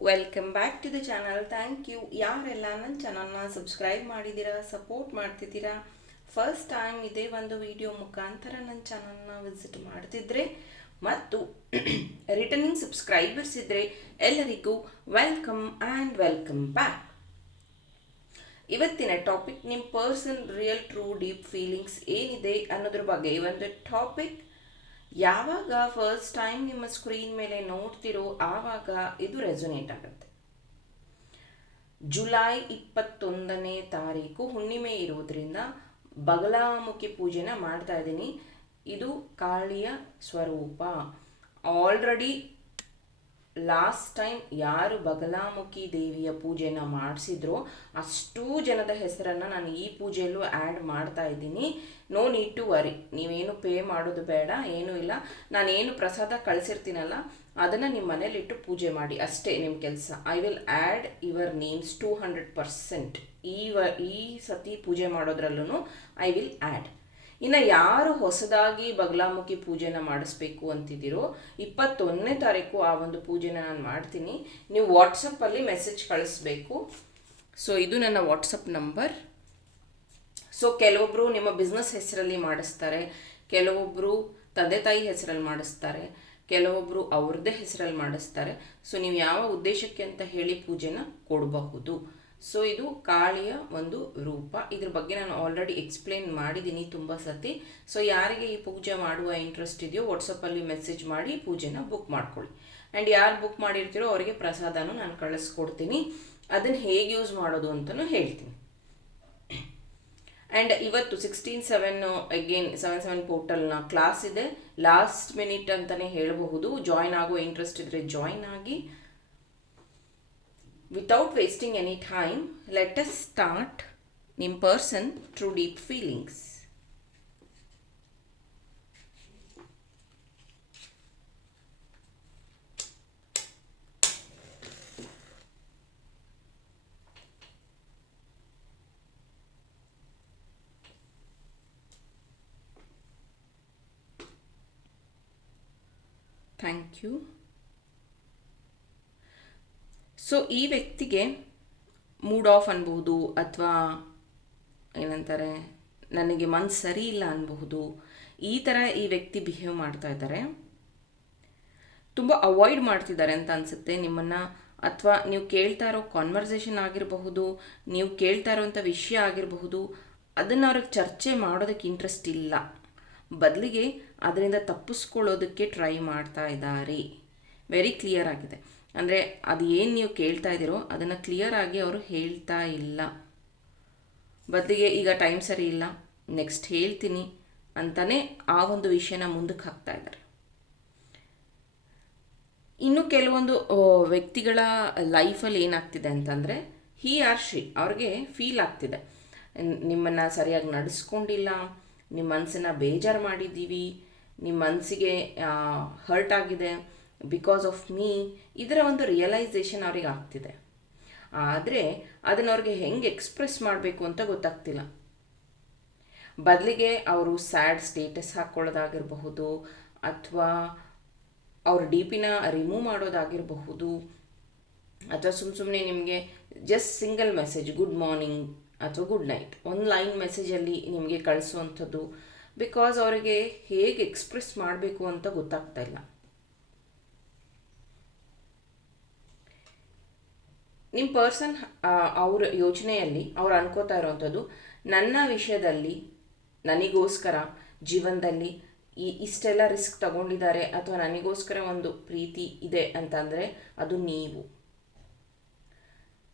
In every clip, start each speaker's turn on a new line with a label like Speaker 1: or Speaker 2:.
Speaker 1: Welcome back to the channel thank you ಯಾರೆಲ್ಲ ನನ್ನ ಚಾನಲ್ನ ಸಬ್ಸ್ಕ್ರೈಬ್ ಮಾಡಿದ್ದೀರಾ ಸಪೋರ್ಟ್ ಮಾಡ್ತಿದ್ದೀರಾ ಫಸ್ಟ್ ಟೈಮ್ ಇದೇ ಒಂದು ವಿಡಿಯೋ ಮುಖಾಂತರ ನನ್ನ ಚಾನಲ್ನ ವಿಸಿಟ್ ಮಾಡ್ತಿದ್ರೆ ಮತ್ತು ರಿಟರ್ನಿಂಗ್ ಸಬ್ಸ್ಕ್ರೈಬರ್ಸ್ ಇದ್ದರೆ ಎಲ್ಲರಿಗೂ ವೆಲ್ಕಮ್ ಆ್ಯಂಡ್ ವೆಲ್ಕಮ್ ಬ್ಯಾಕ್ ಇವತ್ತಿನ ಟಾಪಿಕ್ ನಿಮ್ಮ person real true deep feelings ಏನಿದೆ ಅನ್ನೋದ್ರ ಬಗ್ಗೆ. ಈ ಒಂದು ಟಾಪಿಕ್ ಯಾವಾಗ ಫಸ್ಟ್ ಟೈಮ್ ನಿಮ್ಮ ಸ್ಕ್ರೀನ್ ಮೇಲೆ ನೋಡ್ತಿರೋ ಆವಾಗ ಇದು ರೆಸೊನೇಟ್ ಆಗುತ್ತೆ. ಜುಲೈ ಇಪ್ಪತ್ತೊಂದನೇ ತಾರೀಕು ಹುಣ್ಣಿಮೆ ಇರೋದ್ರಿಂದ ಬಗಲಾಮುಖಿ ಪೂಜೆನ ಮಾಡ್ತಾ ಇದ್ದೀನಿ. ಇದು ಕಾಳಿಯ ಸ್ವರೂಪ. ಆಲ್ರೆಡಿ ಲಾಸ್ಟ್ ಟೈಮ್ ಯಾರು ಬಗಲಾಮುಖಿ ದೇವಿಯ ಪೂಜೆನ ಮಾಡಿಸಿದ್ರೋ ಅಷ್ಟೂ ಜನದ ಹೆಸರನ್ನು ನಾನು ಈ ಪೂಜೆಯಲ್ಲೂ ಆ್ಯಡ್ ಮಾಡ್ತಾ ಇದ್ದೀನಿ. ನೋ ನೀಡ್ ಟು ವರಿ ನೀವೇನು ಪೇ ಮಾಡೋದು ಬೇಡ, ಏನೂ ಇಲ್ಲ. ನಾನೇನು ಪ್ರಸಾದ ಕಳಿಸಿರ್ತೀನಲ್ಲ, ಅದನ್ನು ನಿಮ್ಮ ಮನೇಲಿಟ್ಟು ಪೂಜೆ ಮಾಡಿ. ಅಷ್ಟೇ ನಿಮ್ಮ ಕೆಲಸ. I will add your names two hundred percent ಈ ಈ ಸತಿ ಪೂಜೆ ಮಾಡೋದ್ರಲ್ಲೂ ಐ ವಿಲ್ ಆ್ಯಡ್ ಇನ್ನು ಯಾರು ಹೊಸದಾಗಿ ಬಗಲಾಮುಖಿ ಪೂಜೆನ ಮಾಡಿಸ್ಬೇಕು ಅಂತಿದ್ದೀರೋ, ಇಪ್ಪತ್ತೊಂದನೇ ತಾರೀಕು ಆ ಒಂದು ಪೂಜೆನ ನಾನು ಮಾಡ್ತೀನಿ. ನೀವು ವಾಟ್ಸಪ್ಪಲ್ಲಿ ಮೆಸೇಜ್ ಕಳಿಸ್ಬೇಕು. ಸೊ ಇದು ನನ್ನ ವಾಟ್ಸಪ್ ನಂಬರ್. ಸೊ ಕೆಲವೊಬ್ಬರು ನಿಮ್ಮ ಬಿಸ್ನೆಸ್ ಹೆಸರಲ್ಲಿ ಮಾಡಿಸ್ತಾರೆ ಕೆಲವೊಬ್ಬರು ತಂದೆ ತಾಯಿ ಹೆಸರಲ್ಲಿ ಮಾಡಿಸ್ತಾರೆ ಕೆಲವೊಬ್ಬರು ಅವ್ರದ್ದೇ ಹೆಸರಲ್ಲಿ ಮಾಡಿಸ್ತಾರೆ. ಸೊ ನೀವು ಯಾವ ಉದ್ದೇಶಕ್ಕೆ ಅಂತ ಹೇಳಿ ಪೂಜೆನ ಕೊಡಬಹುದು. ಸೊ ಇದು ಕಾಳಿಯ ಒಂದು ರೂಪ. ಇದ್ರ ಬಗ್ಗೆ ನಾನು ಆಲ್ರೆಡಿ ಎಕ್ಸ್ಪ್ಲೇನ್ ಮಾಡಿದ್ದೀನಿ ತುಂಬ ಸತಿ. ಸೊ ಯಾರಿಗೆ ಈ ಪೂಜೆ ಮಾಡುವ ಇಂಟ್ರೆಸ್ಟ್ ಇದೆಯೋ ವಾಟ್ಸಪ್ಪಲ್ಲಿ ಮೆಸೇಜ್ ಮಾಡಿ ಪೂಜೆನ ಬುಕ್ ಮಾಡ್ಕೊಳ್ಳಿ. ಆ್ಯಂಡ್ ಯಾರು ಬುಕ್ ಮಾಡಿರ್ತೀರೋ ಅವರಿಗೆ ಪ್ರಸಾದನೂ ನಾನು ಕಳಿಸ್ಕೊಡ್ತೀನಿ. ಅದನ್ನು ಹೇಗೆ ಯೂಸ್ ಮಾಡೋದು ಅಂತಲೂ ಹೇಳ್ತೀನಿ. ಆ್ಯಂಡ್ ಇವತ್ತು sixteen seven again seven seven ಪೋರ್ಟಲ್ನ class ಇದೆ. ಲಾಸ್ಟ್ ಮಿನಿಟ್ ಅಂತಲೇ ಹೇಳಬಹುದು. ಜಾಯ್ನ್ ಆಗೋ ಇಂಟ್ರೆಸ್ಟ್ ಇದ್ದರೆ ಜಾಯ್ನ್ ಆಗಿ. Without wasting any time, let us start in person through deep feelings. Thank you. So ಈ ವ್ಯಕ್ತಿಗೆ ಮೂಡ್ ಆಫ್ ಅನ್ಬಹುದು ಅಥವಾ ಏನಂತಾರೆ, ನನಗೆ ಮನ್ಸು ಸರಿ ಇಲ್ಲ ಅನ್ಬಹುದು, ಈ ಥರ ಈ ವ್ಯಕ್ತಿ ಬಿಹೇವ್ ಮಾಡ್ತಾ ಇದ್ದಾರೆ. ತುಂಬ ಅವಾಯ್ಡ್ ಮಾಡ್ತಿದ್ದಾರೆ ಅಂತ ಅನಿಸುತ್ತೆ ನಿಮ್ಮನ್ನು. ಅಥವಾ ನೀವು ಕೇಳ್ತಾ ಇರೋ ಕಾನ್ವರ್ಸೇಷನ್ ಆಗಿರಬಹುದು, ನೀವು ಕೇಳ್ತಾ ಇರೋವಂಥ ವಿಷಯ ಆಗಿರಬಹುದು, ಅದನ್ನು ಅವ್ರಿಗೆ ಚರ್ಚೆ ಮಾಡೋದಕ್ಕೆ ಇಂಟ್ರೆಸ್ಟ್ ಇಲ್ಲ. ಬದಲಿಗೆ ಅದರಿಂದ ತಪ್ಪಿಸ್ಕೊಳ್ಳೋದಕ್ಕೆ ಟ್ರೈ ಮಾಡ್ತಾ ಇದ್ದಾರೆ. ವೆರಿ ಕ್ಲಿಯರ್ ಆಗಿದೆ. ಅಂದರೆ ಅದು ಏನು ನೀವು ಕೇಳ್ತಾ ಇದ್ದೀರೋ ಅದನ್ನು ಕ್ಲಿಯರ್ ಆಗಿ ಅವರು ಹೇಳ್ತಾ ಇಲ್ಲ. ಬದಲಿಗೆ ಈಗ ಟೈಮ್ ಸರಿ ಇಲ್ಲ ನೆಕ್ಸ್ಟ್ ಹೇಳ್ತೀನಿ ಅಂತಲೇ ಆ ಒಂದು ವಿಷಯನ ಮುಂದಕ್ಕೆ ಹಾಕ್ತಾ ಇದ್ದಾರೆ. ಇನ್ನು ಕೆಲವೊಂದು ವ್ಯಕ್ತಿಗಳ ಲೈಫಲ್ಲಿ ಏನಾಗ್ತಿದೆ ಅಂತಂದರೆ ಹಿ ಆರ್ ಶಿ ಅವ್ರಿಗೆ ಫೀಲ್ ಆಗ್ತಿದೆ. ನಿಮ್ಮನ್ನು ಸರಿಯಾಗಿ ನಡೆಸ್ಕೊಂಡಿಲ್ಲ ನಿಮ್ಮ ಮನಸ್ಸನ್ನು ಬೇಜಾರು ಮಾಡಿದ್ದೀವಿ ನಿಮ್ಮ ಮನಸ್ಸಿಗೆ ಹರ್ಟ್ ಆಗಿದೆ ಬಿಕಾಸ್ ಆಫ್ ಮೀ ಇದರ ಒಂದು ರಿಯಲೈಸೇಷನ್ ಅವ್ರಿಗೆ ಆಗ್ತಿದೆ. ಆದರೆ ಅದನ್ನು ಅವ್ರಿಗೆ ಹೆಂಗೆ ಎಕ್ಸ್ಪ್ರೆಸ್ ಮಾಡಬೇಕು ಅಂತ ಗೊತ್ತಾಗ್ತಿಲ್ಲ. ಬದಲಿಗೆ ಅವರು ಸ್ಯಾಡ್ ಸ್ಟೇಟಸ್ ಹಾಕ್ಕೊಳ್ಳೋದಾಗಿರಬಹುದು ಅಥವಾ ಅವ್ರ ಡಿ ಪಿನ ರಿಮೂವ್ ಮಾಡೋದಾಗಿರಬಹುದು, ಅಥವಾ ಸುಮ್ಮ ಸುಮ್ಮನೆ ನಿಮಗೆ just single message good morning ಅಥವಾ ಗುಡ್ ನೈಟ್ ಒಂದು ಲೈನ್ ಮೆಸೇಜಲ್ಲಿ ನಿಮಗೆ ಕಳಿಸುವಂಥದ್ದು ಬಿಕಾಸ್ ಅವರಿಗೆ ಹೇಗೆ ಎಕ್ಸ್ಪ್ರೆಸ್ ಮಾಡಬೇಕು ಅಂತ ಗೊತ್ತಾಗ್ತಾ ಇಲ್ಲ. ನಿಮ್ಮ ಪರ್ಸನ್ ಅವ್ರ ಯೋಚನೆಯಲ್ಲಿ ಅವ್ರು ಅನ್ಕೋತಾ ಇರೋವಂಥದ್ದು ನನ್ನ ವಿಷಯದಲ್ಲಿ ನನಗೋಸ್ಕರ ಜೀವನದಲ್ಲಿ ಈ ಇಷ್ಟೆಲ್ಲ ರಿಸ್ಕ್ ತಗೊಂಡಿದ್ದಾರೆ ಅಥವಾ ನನಗೋಸ್ಕರ ಒಂದು ಪ್ರೀತಿ ಇದೆ ಅಂತಂದರೆ ಅದು ನೀವು.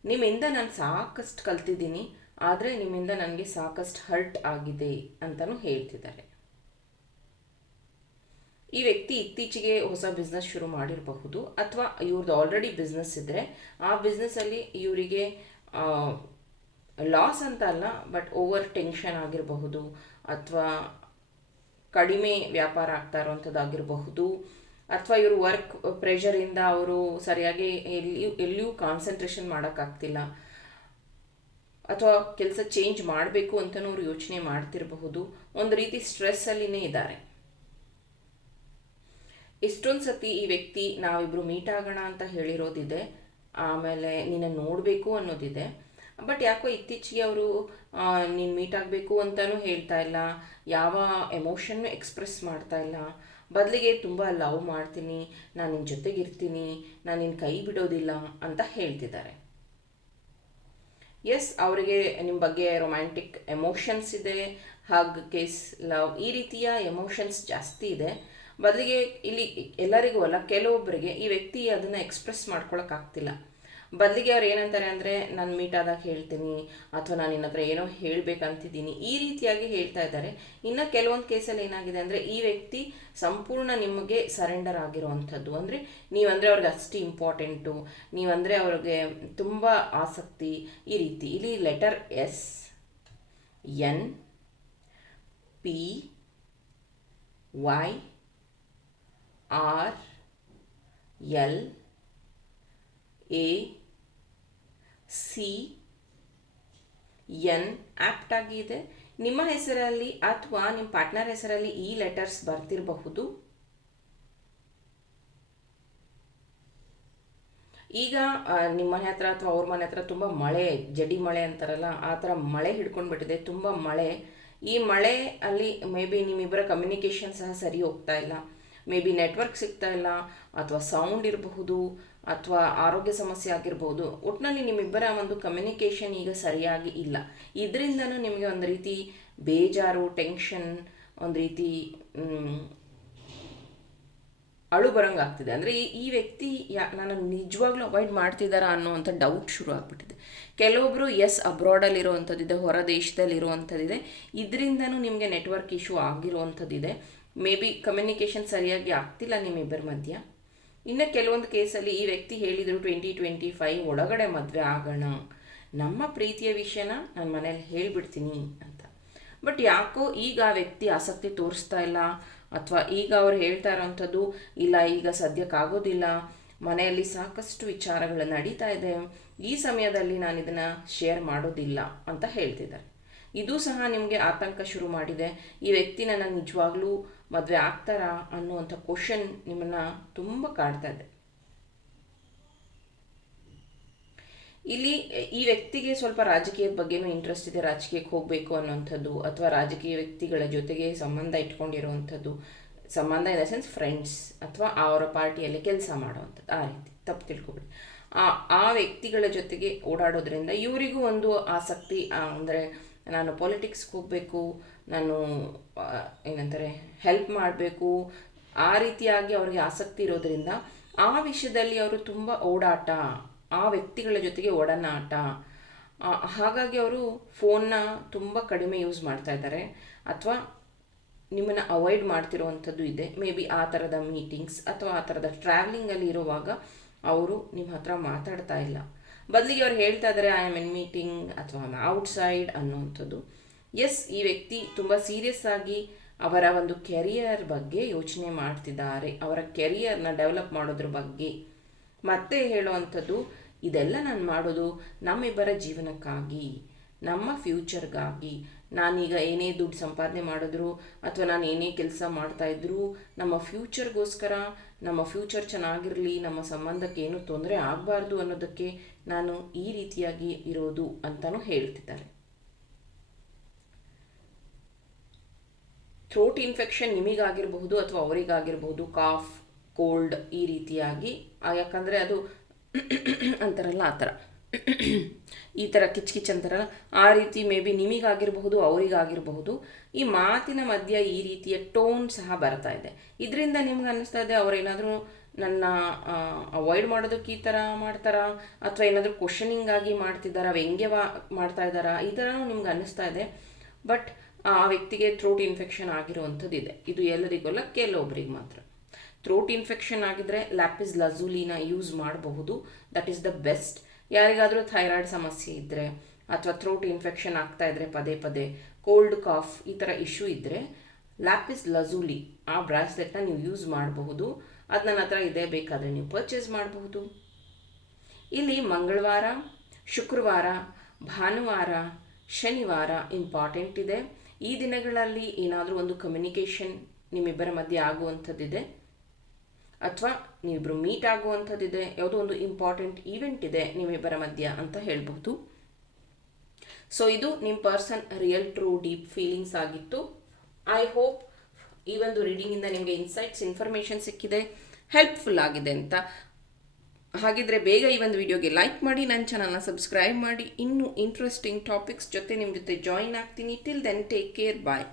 Speaker 1: ನಿಮ್ಮಿಂದ ನಾನು ಸಾಕಷ್ಟು ಕಲ್ತಿದ್ದೀನಿ, ಆದರೆ ನಿಮ್ಮಿಂದ ನನಗೆ ಸಾಕಷ್ಟು ಹರ್ಟ್ ಆಗಿದೆ ಅಂತಲೂ ಹೇಳ್ತಿದ್ದಾರೆ. ಈ ವ್ಯಕ್ತಿ ಇತ್ತೀಚೆಗೆ ಹೊಸ ಬಿಸ್ನೆಸ್ ಶುರು ಮಾಡಿರಬಹುದು ಅಥವಾ ಇವ್ರದ್ದು ಆಲ್ರೆಡಿ ಬಿಸ್ನೆಸ್ ಇದ್ದರೆ ಆ ಬಿಸ್ನೆಸ್ಸಲ್ಲಿ ಇವರಿಗೆ ಲಾಸ್ ಅಂತ ಅಲ್ಲ ಬಟ್ ಓವರ್ ಟೆನ್ಷನ್ ಆಗಿರಬಹುದು ಅಥವಾ ಕಡಿಮೆ ವ್ಯಾಪಾರ ಆಗ್ತಾ ಇರೋವಂಥದ್ದಾಗಿರಬಹುದು ಅಥವಾ ಇವರು ವರ್ಕ್ ಪ್ರೆಷರಿಂದ ಅವರು ಸರಿಯಾಗಿ ಎಲ್ಲಿಯೂ ಎಲ್ಲಿಯೂ ಕಾನ್ಸಂಟ್ರೇಷನ್ ಮಾಡೋಕ್ಕಾಗ್ತಿಲ್ಲ ಅಥವಾ ಕೆಲಸ ಚೇಂಜ್ ಮಾಡಬೇಕು ಅಂತಲೂ ಅವರು ಯೋಚನೆ ಮಾಡ್ತಿರಬಹುದು. ಒಂದು ರೀತಿ ಸ್ಟ್ರೆಸ್ಸಲ್ಲಿನೇ ಇದ್ದಾರೆ. ಎಷ್ಟೊಂದು ಸತಿ ಈ ವ್ಯಕ್ತಿ ನಾವಿಬ್ರು ಮೀಟ್ ಆಗೋಣ ಅಂತ ಹೇಳಿರೋದಿದೆ. ಆಮೇಲೆ ನಿನ್ನ ನೋಡಬೇಕು ಅನ್ನೋದಿದೆ. ಬಟ್ ಯಾಕೋ ಇತ್ತೀಚೆಗೆ ಅವರು ನೀನು ಮೀಟ್ ಆಗಬೇಕು ಅಂತಲೂ ಹೇಳ್ತಾ ಇಲ್ಲ. ಯಾವ ಎಮೋಷನ್ನು ಎಕ್ಸ್ಪ್ರೆಸ್ ಮಾಡ್ತಾ ಇಲ್ಲ. ಬದಲಿಗೆ ತುಂಬ ಲವ್ ಮಾಡ್ತೀನಿ. ನಾನು ನಿನ್ನ ಜೊತೆಗಿರ್ತೀನಿ. ನಾನು ನಿನ್ನ ಕೈ ಬಿಡೋದಿಲ್ಲ ಅಂತ ಹೇಳ್ತಿದ್ದಾರೆ. ಎಸ್ ಅವರಿಗೆ ನಿಮ್ಮ ಬಗ್ಗೆ ರೊಮ್ಯಾಂಟಿಕ್ ಎಮೋಷನ್ಸ್ ಇದೆ. ಹಗ್ ಕೇಸ್ ಲವ್ ಈ ರೀತಿಯ ಎಮೋಷನ್ಸ್ ಜಾಸ್ತಿ ಇದೆ. ಬದಲಿಗೆ ಇಲ್ಲಿ ಎಲ್ಲರಿಗೂ ಅಲ್ಲ, ಕೆಲವೊಬ್ಬರಿಗೆ ಈ ವ್ಯಕ್ತಿ ಅದನ್ನು ಎಕ್ಸ್ಪ್ರೆಸ್ ಮಾಡ್ಕೊಳಕ್ಕಾಗ್ತಿಲ್ಲ ಬದಲಿಗೆ ಅವ್ರು ಏನಂತಾರೆ ಅಂದರೆ, ನಾನು ಮೀಟ್ ಆದಾಗ ಹೇಳ್ತೀನಿ ಅಥವಾ ನಾನು ನಿನ್ನ ಹತ್ರ ಏನೋ ಹೇಳಬೇಕಂತಿದ್ದೀನಿ. ಈ ರೀತಿಯಾಗಿ ಹೇಳ್ತಾ ಇದ್ದಾರೆ. ಇನ್ನು ಕೆಲವೊಂದು ಕೇಸಲ್ಲಿ ಏನಾಗಿದೆ ಅಂದರೆ, ಈ ವ್ಯಕ್ತಿ ಸಂಪೂರ್ಣ ನಿಮಗೆ ಸರೆಂಡರ್ ಆಗಿರುವಂಥದ್ದು. ಅಂದರೆ, ನೀವಂದರೆ ಅವ್ರಿಗೆ ಅಷ್ಟು ಇಂಪಾರ್ಟೆಂಟು ನೀವಂದರೆ ಅವ್ರಿಗೆ ತುಂಬ ಆಸಕ್ತಿ ಈ ರೀತಿ. ಇಲ್ಲಿ letter S N P Y R L A C N opt ಆಗಿದೆ ನಿಮ್ಮ ಹೆಸರಲ್ಲಿ ಅಥವಾ ನಿಮ್ಮ ಪಾರ್ಟ್ನರ್ ಹೆಸರಲ್ಲಿ ಈ ಲೆಟರ್ಸ್ ಬರ್ತಿರಬಹುದು. ಈಗ ನಿಮ್ಮ ಮನೆ ಹತ್ರ ಅಥವಾ ಅವ್ರ ಮನೆ ಹತ್ರ ತುಂಬ ಮಳೆ, ಜಡಿ ಮಳೆ ಅಂತಾರಲ್ಲ, ಆ ಥರ ಮಳೆ ಹಿಡ್ಕೊಂಡು ಬಿಟ್ಟಿದೆ, ತುಂಬ ಮಳೆ. ಈ ಮಳೆ ಅಲ್ಲಿ ಮೇ ಬಿ ನಿಮ್ಮಿಬ್ಬರ ಕಮ್ಯುನಿಕೇಷನ್ ಸಹ ಸರಿ ಹೋಗ್ತಾ ಇಲ್ಲ. ಮೇ ಬಿ ನೆಟ್ವರ್ಕ್ ಸಿಗ್ತಾ ಇಲ್ಲ, ಅಥವಾ ಸೌಂಡ್ ಇರಬಹುದು, ಅಥವಾ ಆರೋಗ್ಯ ಸಮಸ್ಯೆ ಆಗಿರ್ಬೋದು ಒಟ್ಟಿನಲ್ಲಿ ನಿಮ್ಮಿಬ್ಬರ ಒಂದು ಕಮ್ಯುನಿಕೇಷನ್ ಈಗ ಸರಿಯಾಗಿ ಇಲ್ಲ. ಇದರಿಂದನೂ ನಿಮಗೆ ಒಂದು ರೀತಿ ಬೇಜಾರು ಟೆನ್ಷನ್ ಒಂದು ರೀತಿ ಅಳು ಬರಂಗಾಗ್ತಿದೆ ಅಂದರೆ ಈ ಈ ವ್ಯಕ್ತಿ ಯಾ ನಾನು ನಿಜವಾಗ್ಲೂ ಅವಾಯ್ಡ್ ಮಾಡ್ತಿದ್ದಾರಾ ಅನ್ನೋವಂಥ ಡೌಟ್ ಶುರು ಆಗಿಬಿಟ್ಟಿದೆ. ಕೆಲವೊಬ್ಬರು ಎಸ್ ಅಬ್ರಾಡಲ್ಲಿರೋವಂಥದ್ದಿದೆ ಹೊರ ದೇಶದಲ್ಲಿರುವಂಥದ್ದಿದೆ ಇದರಿಂದನೂ ನಿಮಗೆ ನೆಟ್ವರ್ಕ್ ಇಶ್ಯೂ ಆಗಿರುವಂಥದ್ದಿದೆ. ಮೇ ಬಿ ಕಮ್ಯುನಿಕೇಷನ್ ಸರಿಯಾಗಿ ಆಗ್ತಿಲ್ಲ ನಿಮ್ಮಿಬ್ಬರ ಮಧ್ಯ. ಇನ್ನು ಕೆಲವೊಂದು ಕೇಸಲ್ಲಿ ಈ ವ್ಯಕ್ತಿ ಹೇಳಿದರು ಟ್ವೆಂಟಿ ಟ್ವೆಂಟಿ ಫೈವ್ ಒಳಗಡೆ ಮದುವೆ ಆಗೋಣ. ನಮ್ಮ ಪ್ರೀತಿಯ ವಿಷಯನ ನಾನು ಮನೇಲಿ ಹೇಳಿಬಿಡ್ತೀನಿ ಅಂತ. ಬಟ್ ಯಾಕೋ ಈಗ ಆ ವ್ಯಕ್ತಿ ಆಸಕ್ತಿ ತೋರಿಸ್ತಾ ಇಲ್ಲ. ಅಥವಾ ಈಗ ಅವ್ರು ಹೇಳ್ತಾ ಇರೋವಂಥದ್ದು ಇಲ್ಲ ಈಗ ಸದ್ಯಕ್ಕಾಗೋದಿಲ್ಲ ಮನೆಯಲ್ಲಿ ಸಾಕಷ್ಟು ವಿಚಾರಗಳು ನಡೀತಾ ಇದೆ. ಈ ಸಮಯದಲ್ಲಿ ನಾನು ಇದನ್ನು ಶೇರ್ ಮಾಡೋದಿಲ್ಲ ಅಂತ ಹೇಳ್ತಿದ್ದಾರೆ. ಇದು ಸಹ ನಿಮಗೆ ಆತಂಕ ಶುರು ಮಾಡಿದೆ. ಈ ವ್ಯಕ್ತಿ ನನ್ನ ನಿಜವಾಗ್ಲೂ ಮದುವೆ ಆಗ್ತಾರಾ ಅನ್ನುವಂಥ ಕ್ವಶನ್ ನಿಮ್ಮನ್ನು ತುಂಬ ಕಾಡ್ತಾ ಇದೆ. ಇಲ್ಲಿ ಈ ವ್ಯಕ್ತಿಗೆ ಸ್ವಲ್ಪ ರಾಜಕೀಯದ ಬಗ್ಗೆನೂ ಇಂಟ್ರೆಸ್ಟ್ ಇದೆ, ರಾಜಕೀಯಕ್ಕೆ ಹೋಗಬೇಕು ಅನ್ನುವಂಥದ್ದು ಅಥವಾ ರಾಜಕೀಯ ವ್ಯಕ್ತಿಗಳ ಜೊತೆಗೆ ಸಂಬಂಧ ಇಟ್ಕೊಂಡಿರುವಂಥದ್ದು, ಸಂಬಂಧ ಇನ್ ದ ಸೆನ್ಸ್ ಫ್ರೆಂಡ್ಸ್ ಅಥವಾ ಅವರ ಪಾರ್ಟಿಯಲ್ಲಿ ಕೆಲಸ ಮಾಡುವಂಥದ್ದು, ಆ ರೀತಿ ತಪ್ಪು ತಿಳ್ಕೊಬೇಡಿ. ಆ ಆ ವ್ಯಕ್ತಿಗಳ ಜೊತೆಗೆ ಓಡಾಡೋದ್ರಿಂದ ಇವರಿಗೂ ಒಂದು ಆಸಕ್ತಿ ಅಂದರೆ ನಾನು ಪೊಲಿಟಿಕ್ಸ್ಗೆ ಹೋಗಬೇಕು, ನಾನು ಏನಂತಾರೆ ಹೆಲ್ಪ್ ಮಾಡಬೇಕು, ಆ ರೀತಿಯಾಗಿ ಅವರಿಗೆ ಆಸಕ್ತಿ ಇರೋದರಿಂದ ಆ ವಿಷಯದಲ್ಲಿ ಅವರು ತುಂಬ ಓಡಾಟ, ಆ ವ್ಯಕ್ತಿಗಳ ಜೊತೆಗೆ ಒಡನಾಟ ಹಾಗಾಗಿ ಅವರು ಫೋನ್ನ ತುಂಬ ಕಡಿಮೆ ಯೂಸ್ ಮಾಡ್ತಾ ಇದ್ದಾರೆ. ಅಥವಾ ನಿಮ್ಮನ್ನು ಅವಾಯ್ಡ್ ಮಾಡ್ತಿರೋವಂಥದ್ದು ಇದೆ. ಮೇ ಬಿ ಆ ಥರದ ಮೀಟಿಂಗ್ಸ್ ಅಥವಾ ಆ ಥರದ ಟ್ರಾವೆಲಿಂಗಲ್ಲಿ ಇರುವಾಗ ಅವರು ನಿಮ್ಮ ಹತ್ರ ಮಾತಾಡ್ತಾ ಇಲ್ಲ. ಬದಲಿಗೆ ಅವ್ರು ಹೇಳ್ತಾ ಇದ್ದಾರೆ ಐ ಆಮ್ ಇನ್ ಮೀಟಿಂಗ್ ಅಥವಾ ಔಟ್ಸೈಡ್ ಅನ್ನುವಂಥದ್ದು. ಎಸ್ ಈ ವ್ಯಕ್ತಿ ತುಂಬ ಸೀರಿಯಸ್ ಆಗಿ ಅವರ ಒಂದು ಕೆರಿಯರ್ ಬಗ್ಗೆ ಯೋಚನೆ ಮಾಡ್ತಿದ್ದಾರೆ. ಅವರ ಕೆರಿಯರ್ನ ಡೆವಲಪ್ ಮಾಡೋದ್ರ ಬಗ್ಗೆ. ಮತ್ತೆ ಹೇಳುವಂಥದ್ದು, ಇದೆಲ್ಲ ನಾನು ಮಾಡೋದು ನಮ್ಮಿಬ್ಬರ ಜೀವನಕ್ಕಾಗಿ, ನಮ್ಮ ಫ್ಯೂಚರ್ಗಾಗಿ ನಾನೀಗ ಏನೇ ದುಡ್ಡು ಸಂಪಾದನೆ ಮಾಡಿದ್ರು ಅಥವಾ ನಾನು ಏನೇ ಕೆಲಸ ಮಾಡ್ತಾಯಿದ್ರು ನಮ್ಮ ಫ್ಯೂಚರ್ಗೋಸ್ಕರ, ನಮ್ಮ ಫ್ಯೂಚರ್ ಚೆನ್ನಾಗಿರಲಿ, ನಮ್ಮ ಸಂಬಂಧಕ್ಕೆ ಏನು ತೊಂದರೆ ಆಗಬಾರ್ದು ಅನ್ನೋದಕ್ಕೆ ನಾನು ಈ ರೀತಿಯಾಗಿ ಇರೋದು ಅಂತಲೂ ಹೇಳ್ತಿದ್ದಾರೆ. ಥ್ರೋಟ್ ಇನ್ಫೆಕ್ಷನ್ ನಿಮಗಾಗಿರಬಹುದು ಅಥವಾ ಅವರಿಗಾಗಿರಬಹುದು, ಕಾಫ್, ಕೋಲ್ಡ್ ಈ ರೀತಿಯಾಗಿ, ಯಾಕಂದರೆ ಅದು ಅಂತಾರಲ್ಲ ಆ ಥರ. ಈ ಥರ ಕಿಚ್ ಕಿಚ್ ಅಂತಾರಲ್ಲ, ಆ ರೀತಿ ಮೇ ಬಿ ನಿಮಗಾಗಿರಬಹುದು, ಅವರಿಗಾಗಿರಬಹುದು. ಈ ಮಾತಿನ ಮಧ್ಯ ಈ ರೀತಿಯ ಟೋನ್ ಸಹ ಬರ್ತಾ ಇದೆ. ಇದರಿಂದ ನಿಮ್ಗೆ ಅನ್ನಿಸ್ತಾ ಇದೆ ಅವರೇನಾದರೂ ನನ್ನ ಅವಾಯ್ಡ್ ಮಾಡೋದಕ್ಕೆ ಈ ಥರ ಮಾಡ್ತಾರಾ? ಅಥವಾ ಏನಾದರೂ ಕ್ವಶನಿಂಗ್ ಆಗಿ ಮಾಡ್ತಿದ್ದಾರಾ? ವ್ಯಂಗ್ಯವಾ ಮಾಡ್ತಾ ಇದ್ದಾರಾ? ಈ ಥರನೂ ನಿಮ್ಗೆ ಅನ್ನಿಸ್ತಾ ಇದೆ. ಬಟ್ ಆ ವ್ಯಕ್ತಿಗೆ ಥ್ರೋಟ್ ಇನ್ಫೆಕ್ಷನ್ ಆಗಿರುವಂಥದ್ದು ಇದೆ. ಇದು ಎಲ್ಲರಿಗೂ ಕೆಲವೊಬ್ಬರಿಗೆ ಮಾತ್ರ. ಥ್ರೋಟ್ ಇನ್ಫೆಕ್ಷನ್ ಆಗಿದ್ರೆ ಲ್ಯಾಪಿಸ್ ಲಜೂಲಿನ ಯೂಸ್ ಮಾಡಬಹುದು. ದಟ್ ಈಸ್ ದ ಬೆಸ್ಟ್ ಯಾರಿಗಾದರೂ ಥೈರಾಯ್ಡ್ ಸಮಸ್ಯೆ ಇದ್ದರೆ ಅಥವಾ ಥ್ರೋಟ್ ಇನ್ಫೆಕ್ಷನ್ ಆಗ್ತಾ ಇದ್ದರೆ ಪದೇ ಪದೇ ಕೋಲ್ಡ್ ಕಾಫ್ ಈ ಥರ ಇಶ್ಯೂ ಇದ್ದರೆ ಲ್ಯಾಪಿಸ್ ಲಜೂಲಿ ಆ ಬ್ರಾಸ್ಲೆಟ್ನ ನೀವು ಯೂಸ್ ಮಾಡಬಹುದು. ಅದು ನನ್ನ ಹತ್ರ ಇದೆ, ಬೇಕಾದರೆ ನೀವು ಪರ್ಚೇಸ್ ಮಾಡಬಹುದು. ಇಲ್ಲಿ ಮಂಗಳವಾರ, ಶುಕ್ರವಾರ, ಭಾನುವಾರ, ಶನಿವಾರ ಇಂಪಾರ್ಟೆಂಟ್ ಇದೆ. ಈ ದಿನಗಳಲ್ಲಿ ಏನಾದರೂ ಒಂದು ಕಮ್ಯುನಿಕೇಷನ್ ನಿಮ್ಮಿಬ್ಬರ ಮಧ್ಯೆ ಆಗುವಂಥದ್ದಿದೆ. ಅಥವಾ ನೀವಿಬ್ಬರು ಮೀಟ್ ಆಗುವಂಥದ್ದಿದೆ, ಯಾವುದೋ ಒಂದು ಇಂಪಾರ್ಟೆಂಟ್ ಈವೆಂಟ್ ಇದೆ ನಿಮ್ಮಿಬ್ಬರ ಮಧ್ಯ ಅಂತ ಹೇಳ್ಬೋದು ಸೊ ಇದು ನಿಮ್ಮ person real true deep feelings ಆಗಿತ್ತು. ಐ ಹೋಪ್ ಈ ಒಂದು ರೀಡಿಂಗಿಂದ ನಿಮಗೆ ಇನ್ಸೈಟ್ಸ್ ಇನ್ಫಾರ್ಮೇಷನ್ ಸಿಕ್ಕಿದೆ ಹೆಲ್ಪ್ಫುಲ್ ಆಗಿದೆ ಅಂತ. ಹಾಗಿದ್ರೆ ಬೇಗ ಈ ಒಂದು ವಿಡಿಯೋಗೆ ಲೈಕ್ ಮಾಡಿ, ನನ್ನ ಚಾನಲ್ನ ಸಬ್ಸ್ಕ್ರೈಬ್ ಮಾಡಿ. ಇನ್ನೂ ಇಂಟ್ರೆಸ್ಟಿಂಗ್ ಟಾಪಿಕ್ಸ್ ಜೊತೆ ನಿಮ್ಮ ಜೊತೆ ಜಾಯಿನ್ ಆಗ್ತೀನಿ. Till then take care bye